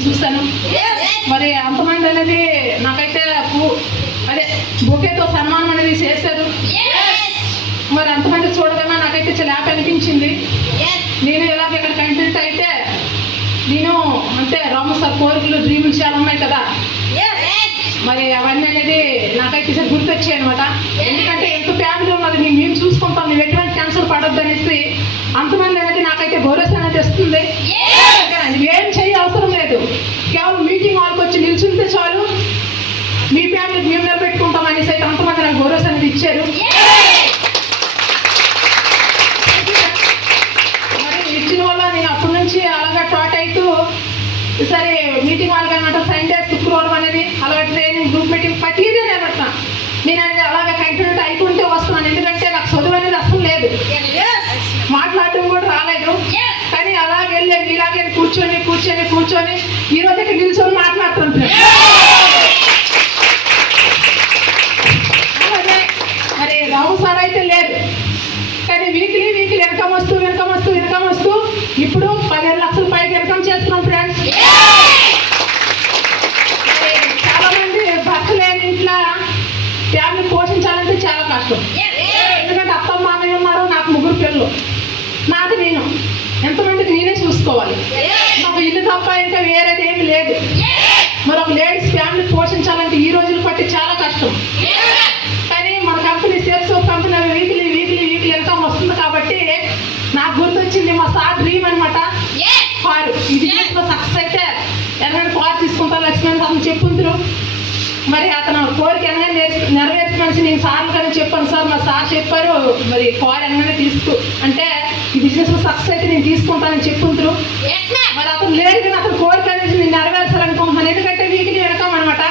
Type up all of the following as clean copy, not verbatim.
నేను చూస్తాను. మరి అంతమంది అనేది నాకైతే అదే బొకేతో సన్మానం అనేది చేశారు. మరి అంతమంది చూడగానే నాకైతే చాలా హ్యాపీ అనిపించింది. నేను ఇలాగ ఇక్కడ కంటెంట్ అయితే నేను అంటే రాము సార్ కోరికలు డ్రీములు చాలా ఉన్నాయి కదా, మరి అవన్నీ అనేది నాకైతే గుర్తొచ్చాయి అనమాట. ఎందుకంటే ఎంత ఫ్యామిలీ ఉన్నది మేము చూసుకుంటాం, నువ్వు ఎటువంటి క్యాన్సర్ పడొద్దు అనేసి అంతమంది అనేది నాకైతే భరోసా అనేది వస్తుంది. ఏం చేయ అవసరం లేదు, కేవలం మీటింగ్ హాల్కి వచ్చి నిల్చుంటే చాలు మీ ఫ్యామిలీకి మేము నిలబెట్టుకుంటాం అనేసి అయితే అంతమంది నాకు భరోసా అనేది ఇచ్చారు. మరి ఇచ్చిన వల్ల నేను అప్పటి నుంచి అలాగా టాట్ అవుతూ సరే మీటింగ్ హాల్ అనమాట సండే శుక్రవారం అనేది అలాగే ట్రైనింగ్ గ్రూప్ మీటింగ్ ప్రతిదీ నేర్పడతా. నేను అనేది అలాగే కంటిన్యూ అయిపోతే వస్తున్నాను. ఎందుకంటే నాకు చదువు అనేది అసలు లేదు, మాట్లాడడం కూడా రాలేదు. కానీ అలాగే వెళ్ళి ఇలాగే కూర్చొని కూర్చొని కూర్చొని ఈ రోజు ఇక్కడ నిల్చొని మాట్లాడుతుంటాను. అలాగే మరి రావు సార్ అయితే లేదు, కానీ వీక్లీ ఇన్కమ్ వస్తూ ఇప్పుడు 15 లక్షల పైకి ఇన్కమ్ చేస్తున్నాం ఫ్రెండ్స్. చాలా మంది భర్త లేని ఇంట్లో ఫ్యామిలీ పోషించాలంటే చాలా కష్టం. ఎందుకంటే అత్త మామయ్య ఉన్నారు, నాకు 3 పిల్లలు, నాకు నేను ఎంతమందికి నేనే చూసుకోవాలి. నాకు ఇల్లు తప్ప ఇంకా వేరేది ఏమి లేదు. మరి ఒక లేడీస్ ఫ్యామిలీ పోషించాలంటే ఈ రోజులు పట్టి చాలా కష్టం. కానీ మన company sales company weekly income వస్తుంది కాబట్టి నాకు గుర్తొచ్చింది మా సార్ డ్రీమ్ అనమాట. కారు ఈ బిజినెస్ లో సక్సెస్ అయితే ఎనగండి కారు తీసుకుంటారు లక్ష్మీ అతను చెప్పుందరు. మరి అతను కోరిక ఎనగానే నెరవేర్చమని నేను సార్లు కానీ చెప్పాను. సార్ మా సార్ చెప్పారు మరి కారు ఎనగానే తీసుకో అంటే ఈ బిజినెస్ లో సక్సెస్ అయితే నేను తీసుకుంటానని చెప్పుందరు. మరి అతను లేదు కానీ అతను కోరిక అనేది నేను నెరవేర్చాలనుకుంటున్నాను. ఎందుకంటే వీక్లీ ఇన్కమ్ అనమాట.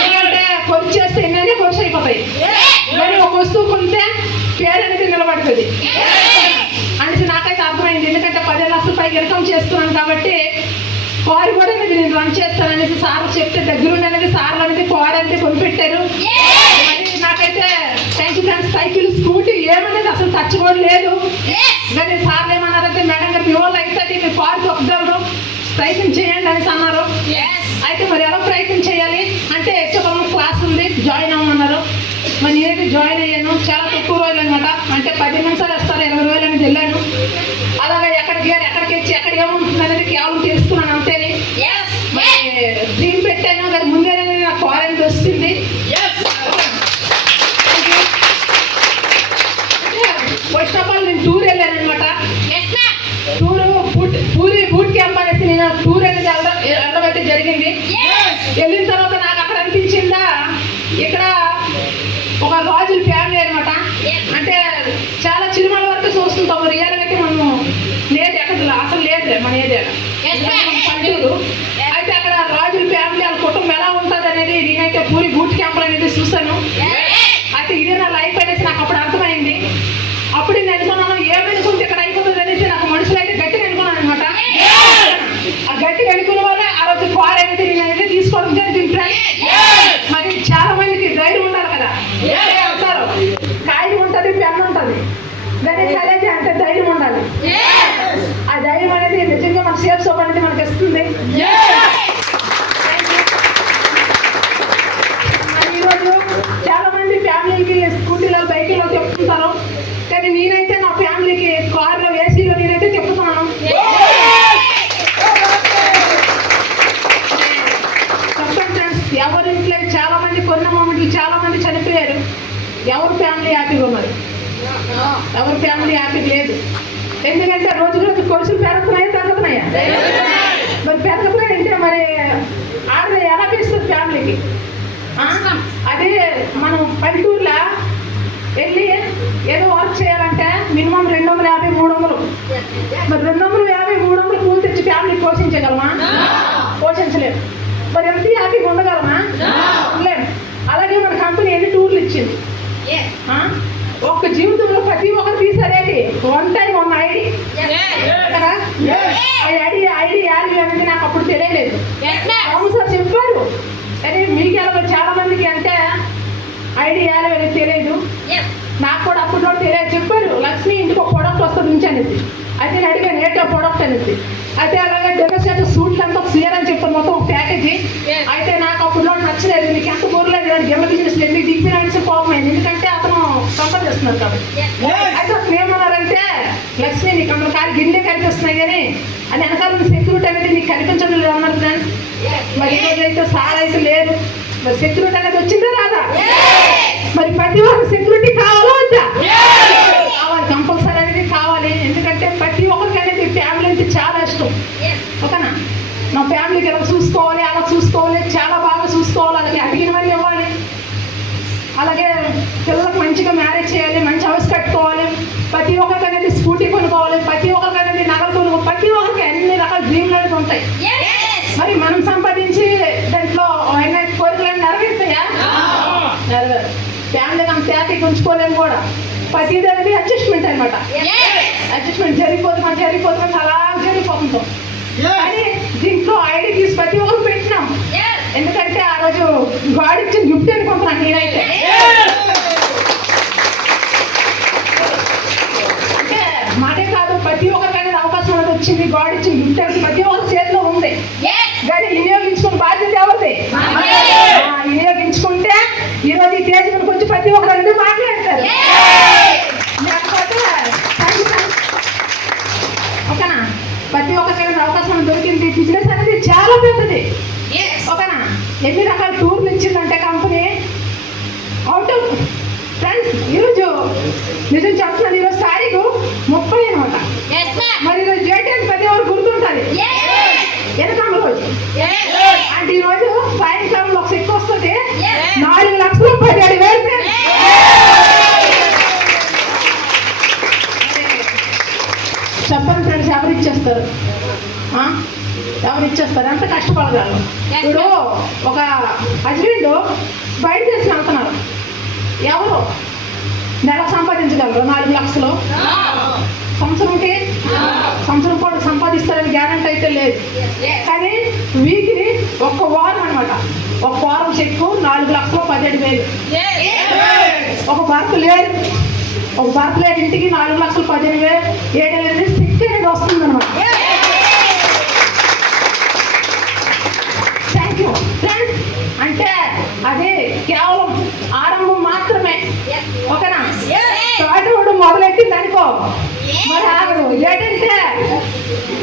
ఎందుకంటే ఖర్చు చేస్తే ఎన్నైనా ఖర్చు అయిపోతాయి, మరి ఒక వస్తువు కొంటే పేరు అనేది నిలబడుతుంది అనేసి నాకైతే అర్థమైంది. ఎందుకంటే 15 లక్షల పైకి ఇన్కమ్ చేస్తున్నాను కాబట్టి కారు కూడా అనేది నేను రన్ చేస్తాను అనేసి సార్ చెప్తే దగ్గరుండి అనేది సార్లు అనేది కారు అనేది కొనిపెట్టారు. మరి నాకైతే thank you friends. Cycle scooty ఏమనేది అసలు టచ్ కూడా లేదు. కానీ సార్లు ఏమన్నారంటే మేడం గారు మీ వాళ్ళు అయితే మీ కారు ఒక్కగలరు ప్రయత్నం చేయండి అనేసి అన్నారు. అయితే మరి ఎలా ప్రయత్నం చేయాలి అంటే హెచ్ఎం క్లాస్ ఉంది జాయిన్ అవ్వమన్నారు. మరి నేనైతే జాయిన్ అయ్యాను. చాలా తక్కువ రోజులు అనమాట, అంటే 10 నిమిషాలు వస్తారు 20 రోజులు అనేది వెళ్ళాను. అలాగే ఎక్కడికి వచ్చి ఎక్కడ ఏముంటుంది అనేది కేవలం తెలుసుకున్నాను అంతేని. మరి డ్రీమ్ పెట్టాను కానీ ముందే నాకు కార్ అనేది వస్తుంది. ఫస్ట్ ఆఫ్ ఆల్ నేను టూర్ వెళ్ళాను అనమాట. పూరి బూట్ క్యాంప్ అనేసి నేను టూర్ అనేది వెళ్ళడం అయితే జరిగింది. వెళ్ళిన తర్వాత నాకు అక్కడ అనిపించిందా ఇక్కడ ఒక రాజుల ఫ్యామిలీ అనమాట. అంటే చాలా చిరుమల వరకు చూస్తుంటాం, రియల్గా అయితే మనము లేదు ఎక్కడ అసలు లేదు మన ఏరియాలో పల్లెటూరు. అయితే అక్కడ రాజుల ఫ్యామిలీ వాళ్ళ కుటుంబం ఎలా ఉంటుంది అనేది నేనైతే పూరి బూట్ క్యాంపులు అనేది చూసాను. అయితే ఇదే నా లైఫ్ అనేసి నాకు అప్పుడు అర్థమైంది. అప్పుడు నేను అనుకున్నాను ఏమనుకుంటే ఇక్కడ అయిపోతుంది అనేసి నాకు మనుషులు అయితే గట్టిగా అనుకున్నాను అనమాట. ఆ గట్టిగా అనుకున్న వల్ల ఆ రోజు కార్ అనేది నేను అనేది తీసుకోవడం జరిగింది. మరి చాలా మందికి ధైర్యం ఉండాలి కదా, అంటారు కాయలు ఉంటుంది పెన్ను ఉంటుంది, దాని ఛాలెంజ్ అంటే ధైర్యం ఉండాలి. ఆ ధైర్యం అనేది నిజంగా మన సేఫ్ సోప్ అనేది మనకి ఇస్తుంది. మరి ఈరోజు చాలా మంది ఫ్యామిలీకి స్కూటీలో బైకులో చెప్తుంటారు, కానీ నేనైతే నా ఫ్యామిలీకి కార్లో ఏసీలో నేనైతే చెప్తున్నాను. ఎవరింట్లో చాలా మంది కొన్న మూమెంట్లు చాలా మంది చనిపోయారు. ఎవరి ఫ్యామిలీ హ్యాపీగా ఉన్నది? ఎవరి ఫ్యామిలీ హ్యాపీ లేదు. ఎందుకంటే రోజు ఖర్చులు పెరుగుతున్నాయా తగ్గుతున్నాయా? మరి పెరుగుతున్నాయంటే మరి ఆడది ఎలా పెంచుతుంది ఫ్యామిలీకి? అదే మనం పల్లెటూరులో వెళ్ళి ఏదో వర్క్ చేయాలంటే మినిమం 250, 300. మరి 250, 300 కూలి తెచ్చి ఫ్యామిలీ పోషించగలమా? పోషించలేము. మరి ఎంత హ్యాపీగా ఉండగలమా? లేదు. అలాగే మన కంపెనీ ఎన్ని టూర్లు ఇచ్చింది. ఒక్క జీవితంలో ప్రతి ఒక్కరు తీసారేంటి 1 time 1 ఐడి కదా. ఐడి యాడ్ అనేది నాకు అప్పుడు తెలియలేదు. అవును సార్ చెప్పారు, కానీ మీకు ఎలా చాలా మందికి అంటే ఐడి యాడ్ అనేది తెలియదు. నాకు కూడా అప్పుడు తెలియదు. చెప్పారు లక్ష్మి ఇంటికి ఒక ప్రోడక్ట్ వస్తుంది నుంచి అనేసి. అయితే నేను అడిగాను ఏంటో ప్రోడక్ట్ అనేసి. అయితే అలాగే డెమోస్ట్రేటర్ సూట్లు అంతా సీఆర్ అని చెప్తాను మొత్తం ఒక ప్యాకేజీ. అయితే నాకు అప్పుడులో నచ్చలేదు, నీకు ఎంత బోర్లేదు అని గెమ్మ బిజినెస్ లేదు, నీకు ఫినాన్స్ కోపం అయింది, ఎందుకంటే అతను కంపెనీ చేస్తున్నారు కాబట్టి. అయితే అతను ఏమన్నారంటే, లక్ష్మి నీకు అందులో కాదు గిన్నె కనిపిస్తున్నాయి కానీ అని వెనకాల సెక్యూరిటీ అనేది నీకు కనిపించడం లేదు అన్నారు ఫ్రెండ్స్. మరి ఈరోజు అయితే సార్ అయితే లేదు, మరి సెక్యూరిటీ అనేది వచ్చిందా రాదా? మరి ప్రతి ఒక్క సెక్యూరిటీ కావాలా వద్దా? కావాలి, కంపల్సరీ అనేది కావాలి. ఎందుకంటే ప్రతి ఒక్కరికి అనేది ఫ్యామిలీ అంటే చాలా ఇష్టం. ఓకేనా? మా ఫ్యామిలీకి ఎలా చూసుకోవాలి, అలా చూసుకోవాలి, చాలా బాగా చూసుకోవాలి, అలాగే అడిగినవన్నీ ఇవ్వాలి, అలాగే పిల్లలకు మంచిగా మ్యారేజ్ చేయాలి, మంచి హౌస్ కట్టుకోవాలి, ప్రతి ఒక్కరికి అనేది స్కూటీ కొనుక్కోవాలి, ప్రతి ఒక్కరికి అనేది నగలు కొనుక్కో, ప్రతి ఒక్కరికి అన్ని రకాల డ్రీమ్లు అనేది ఉంటాయి. మరి మనం సంపాదించి దాంట్లో కోరికలను నెరవేరుతాయా? నెరవేరు. ఫ్యామిలీ మనం తేటకి ఉంచుకోలేము కూడా. ప్రతిదీ అనేది అడ్జస్ట్మెంట్ అనమాట. అడ్జస్ట్మెంట్ జరిగిపోతుంది అలా జరిగిపోతుంటాం. కానీ దీంట్లో ఐడి తీసి ప్రతి ఒక్కరు పెట్టినాం, ఎందుకంటే ఆ రోజు గాడ్ ఇచ్చిన గిఫ్ట్ అనుకుంటున్నాను నేనైతే. అంటే మాటే కాదు, ప్రతి ఒక్కరికి అనేది అవకాశం అనేది వచ్చింది, గాడ్ ఇచ్చిన గిఫ్ట్ అనేది ప్రతి ఒక్కరి చేతిలో ఉంది. కానీ వినియోగించుకున్న బాధ్యత ఎవరిది? వినియోగించుకుంటే ఈరోజు ఈ దేశం వచ్చి ప్రతి ఒక్కరు అనేది మాట్లాడతారు. లేకపోతే ఓకేనా? ప్రతి ఒక్కరికి అవకాశం దొరికింది. బిజినెస్ అనేది చాలా పెద్దది. ఓకేనా? ఎన్ని రకాల టూర్లు ఇచ్చిందంటే కంపెనీ. అవుట్ ఫ్రెండ్స్, ఈరోజు నిజం చెప్తున్నాను, ఈరోజు తారీఖు 30 అనమాట. మరి ఈరోజు డేట్ అని ప్రతి ఒక్కరు గుర్తుంటుంది. ఎనకమ్మ రోజు అంటే ఈరోజు సాయంకాలంలో ఒక చెక్ వస్తుంది, 4,17,000. చెప్పండి ఫ్రెండ్స్, ఎవరు ఇచ్చేస్తారు? ఎంత కష్టపడగలరు? ఇప్పుడు ఒక హస్బెండ్ బయట చేసి వెళ్తున్నారు, ఎవరు నెలకు సంపాదించగలరు 4 లక్షలు? సంవత్సరం కూడా సంపాదిస్తారని గ్యారంటీ అయితే లేదు. కానీ వీక్ని ఒక్క వారం అనమాట, ఒక వారం చెక్కు 4,17,000. ఒక భర్త లేదు, ఇంటికి 4,15,000 7,000 సిక్ అనేది వస్తుంది అనమాట. Thank you friends. అంటే అది కేవలం ఆరంభం మాత్రమే. ఓకేనా? తోటోడు మొదలెట్టింది అనుకో, మరి ఆగదు. ఏంటంటే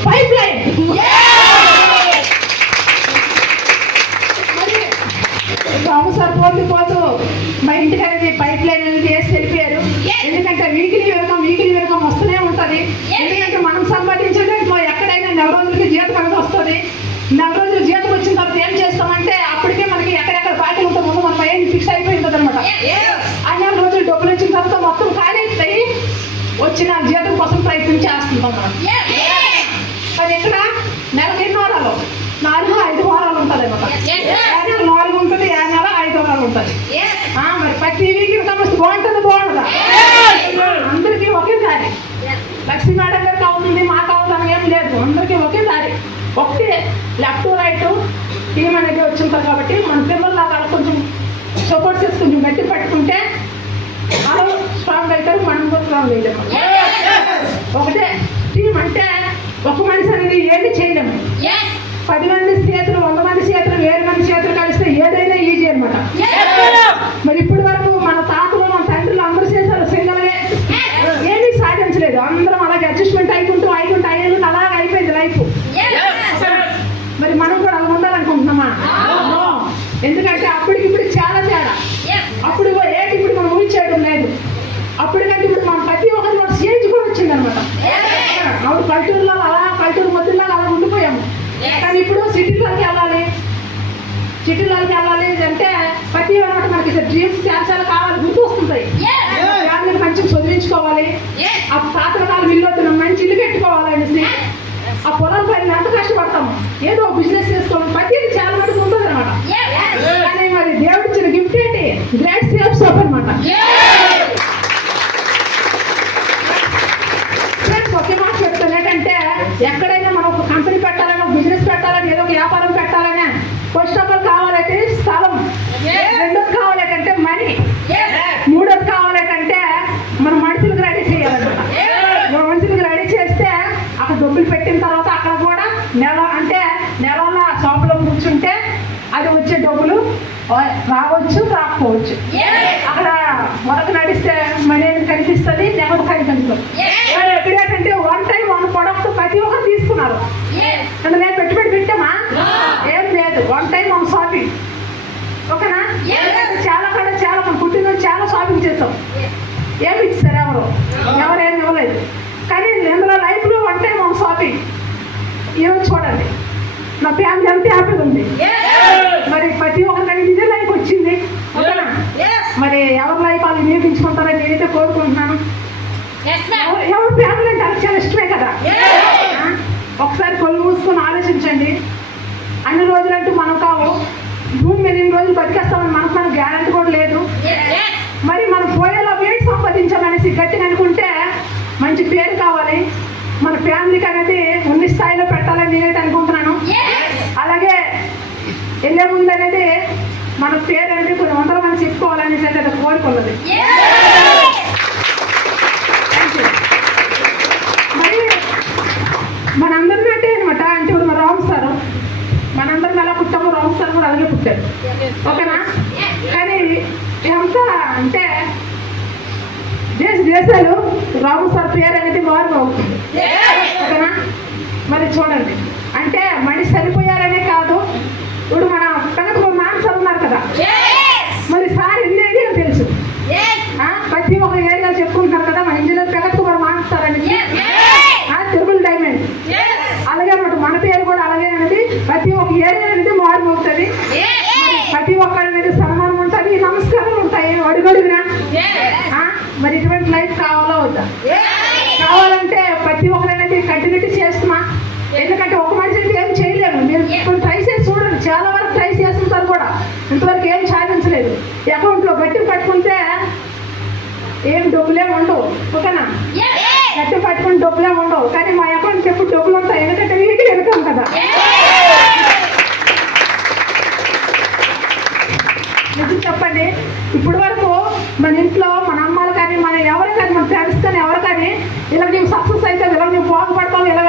పైప్ లైన్. మరి బాబు సార్ పోతూ మా ఇంటికి అనేది పైప్ లైన్ అనేది వేసి వెళ్ళిపోయారు. ఎందుకంటే వీక్లీ వెనకం వస్తూనే ఉంటుంది. ఎందుకంటే మనం సంపాదించేది ఎక్కడైనా నెల రోజులకి జీతం అనేది వస్తుంది. నెల రోజులు జీతం వచ్చిన తర్వాత ఏం చేస్తామంటే అప్పటికే మనకి ఎక్కడెక్కడ బాకీ ఉంటే ముందు మన మైండ్ ఫిక్స్ అయిపోయి ఉంటుంది అనమాట. ఆ నెల రోజులు డబ్బులు వచ్చిన తర్వాత మొత్తం ఖాళీ అయిపోయి వచ్చిన జీతం కోసం ప్రయత్నం చేస్తుంటాం మనం. అది ఇక్కడ నెలకు ఎన్ని వారాలు? 4-5 వారాలు ఉంటుంది అనమాట. నెల 4 ఉంటుంది, ఏ నెల 5 వారాలు ఉంటుంది. మరి ప్రతి వీక్ ఇన్కమ్ వస్తే బాగుంటుందా? అందరికీ ఒకేసారి. లక్ష్మీ మేడం గారికి అవుతుంది, మాకు అవుతుంది ఏం లేదు, అందరికీ ఒకేసారి ఒకటి లెఫ్ట్ రైట్ టీం అనేది వచ్చింటారు. కాబట్టి మన పిల్లల్లాగా కొంచెం సపోర్ట్ చేసి కొంచెం గట్టి పట్టుకుంటే వాళ్ళు స్ట్రాంగ్ అవుతారు, మనం కూడా స్ట్రాంగ్ అయ్యాము. ఒకటే టీం అంటే ఒక మనిషి అనేది ఏమి చేయలేము. 10 మంది చేతులు, 100 మంది చేతులు, 7 మంది చేతులు కలిస్తే ఏదైనా ఈజీ అనమాట. మరి ఇప్పటి వరకు మన తాతలు, మన తండ్రులు అందరూ చేశారు సింగల్గా, ఏమీ సాధించలేదు. అందరం అలాగే అడ్జస్ట్మెంట్ అయికుంటూ అలాగే అయిపోయింది లైఫ్. మరి మనం కూడా అలా ఉండాలనుకుంటున్నామా? ఎందుకంటే అప్పటికి ఇప్పుడు చాలా తేడా. అప్పుడు ఏంటి ఇప్పుడు మనం ఊహించేయడం లేదు. అప్పటికంటే ఇప్పుడు మనం ప్రతి ఒక్కరి మన చేంజ్ కూడా వచ్చింది అనమాట. అప్పుడు పల్లెటూరు మధ్యలో అలా ఉండిపోయాము. కానీ ఇప్పుడు సిటీలోకి వెళ్ళాలి అంటే ప్రతి ఒక్కటి మనకి డ్రీమ్స్ చాలా కావాలి, గుర్తు వస్తుంటాయి. ఫ్యామిలీని మంచిగా చదివించుకోవాలి, ఆ తాతల కాలం ఇల్లు వద్దు మంచి ఇల్లు పెట్టుకోవాలి అనేసి ఆ పొలం పైన ఎంత కష్టపడతాము, ఏదో బిజినెస్ చేసుకోవాలి, ప్రతిదీ చాలా మటుకు ఉంటుంది అనమాట. కానీ మరి దేవుడు ఇచ్చిన గిఫ్ట్ ఏంటి? గ్రేట్ సేఫ్ సోప్ అనమాట. ఒకే మాట చెప్తాను ఏంటంటే, ఎక్కడైనా మనం ఒక కంపెనీ పెట్టాలని, ఒక బిజినెస్ పెట్టాలని, ఏదో ఒక వ్యాపారం పెట్టాలని ఫస్ట్ ఆఫ్ ఆల్ కావాలంటే స్థలం, రెండోది కావాలంటే మనీ, మూడోది కావాలంటే మన మనుషులకు రెడీ చేయాలన్నమాట. మనుషులకు రెడీ చేస్తే అక్కడ డబ్బులు పెట్టిన తర్వాత అక్కడ కూడా నెల షాపులో కూర్చుంటే అది వచ్చే డబ్బులు రావచ్చు రాకపోవచ్చు. అక్కడ మొదట నడిస్తే మనీ కనిపిస్తుంది, నెగటి కనిపిస్తుంది. ఎక్కడేంటంటే 1 time 1 product ప్రతి ఒక్కరు తీసుకున్నారు. అందులో పెట్టుబడి పెట్టామా? ఏం లేదు. 1 time 1 షాపింగ్. ఓకేనా? చాలా మన పుట్టిన చాలా షాపింగ్ చేస్తాం. ఏమి ఇచ్చారు? ఎవరేమి ఇవ్వలేదు. కానీ ఇందులో లైఫ్లో 1 time 1 షాపింగ్. ఈరోజు చూడండి, నా ఫ్యామిలీ అంతా హ్యాపీగా ఉంది. మరి ప్రతి ఒక్కరికి ఇదే లైఫ్ వచ్చింది. ఓకేనా? మరి ఎవరి లైఫ్ వాళ్ళు నిరూపించుకుంటారని నేనైతే కోరుకుంటున్నాను. ఎవరి ఫ్యామిలీ అంటే అది చాలా ఇష్టమే కదా. ఒకసారి కొలు మూసుకొని ఆలోచించండి. అన్ని రోజులంటూ మనం కావు. భూమి మీద ఎన్ని రోజులు బతికేస్తామని మనకు గ్యారంటీ కూడా లేదు. మరి మనం పోయేలా వేడి సంపాదించామనేసి గట్టిగా అనుకుంటే మంచి పేరు కావాలి. మన ఫ్యామిలీకి అనేది ఉన్ని స్థాయిలో పెట్టాలని నేనైతే అనుకుంటున్నాను. అలాగే వెళ్ళే ముందు అనేది మన పేరు అనేది కొన్ని 100 మంది చెప్పుకోవాలనేసి అయితే కోరుకున్నది. మరి మనందరినీ అంటే అనమాట. అంటే ఇప్పుడు మన రాము సారు మనందరం ఎలా పుట్టాము, రాము సార్ కూడా అలాగే పుట్టారు. ఓకేనా? కానీ ఎంత అంటే దేశాలు రాము సార్ పేరు అనేది మారు అవుతుంది. ఓకేనా? మరి చూడండి, అంటే మనిషి చనిపోయారనే కాదు. ఇప్పుడు మన ప్రగతిలో నాన్న సార్ ఉన్నారు కదా, మరి సార్ ఇండియా తెలుసు. ప్రతి ఒక్క ఏరియా చెప్పుకుంటున్నారు కదా, మన ఇండియాలో ప్రగతి కూడా మారుస్తారని తిరుమల డైమండ్. అలాగే అన్నమాట మన పేరు కూడా అలాగే అనేది ప్రతి ఒక్క ఏరియా అనేది మారు అవుతుంది. ప్రతి ఒక్కరి అనేది సన్మానం ఉంటుంది, నమస్కారాలు ఉంటాయి అడుగడుగునా. మరి ఇటువంటి లైఫ్ కావాలా వద్దా? కావాలంటే ప్రతి ఒక్కరు అనేది కంటిన్యూటీ చేస్తున్నా. ఎందుకంటే ఒక మనిషి అయితే ఏం చేయలేము. మీరు ఇప్పుడు ట్రై చేసి చూడండి, చాలా వరకు ట్రై చేస్తుంటారు కూడా, ఇంతవరకు ఏం సాధించలేదు. అకౌంట్లో గట్టి పట్టుకుంటే ఏం డబ్బులే ఉండవు. ఓకేనా? గట్టి పట్టుకుని డబ్బులే ఉండవు. కానీ మా అకౌంట్కి ఎప్పుడు డబ్బులు ఉంటాయి, ఎందుకంటే వీటికి వెళ్తాం కదా. నిజం చెప్పండి, ఇప్పటి వరకు మన ఇంట్లో మన అమ్మాలు కానీ మన ఎవరు కానీ మన ఫ్రెండ్స్ కానీ ఎవరు కానీ ఇలా నీవు సక్సెస్ అవుతావు, ఇలా నువ్వు బాగుపడతావు, ఇలా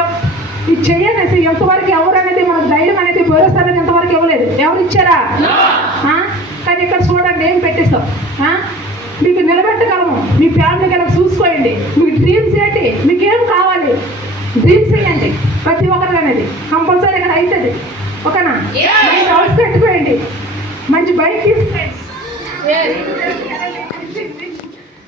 ఇది చెయ్యనేసి ఎంతవరకు ఎవరు అనేది మనకు ధైర్యం అనేది భరోసా అనేది ఎంతవరకు ఇవ్వలేదు. ఎవరు ఇచ్చారా? కానీ ఇక్కడ చూడండి, ఏం పెట్టిస్తాం. మీకు నిలబెట్టగలము. మీ ఫ్యామిలీ కనుక చూసుకోండి. మీకు డ్రీమ్స్ ఏంటి, మీకేం కావాలి, డ్రీమ్స్ వేయండి. ప్రతి ఒక్కరు అనేది కంపల్సరీ ఇక్కడ అవుతుంది. ఓకేనా? మంచి హౌస్ పెట్టుకోండి, మంచి బైక్ తీసుకోండి.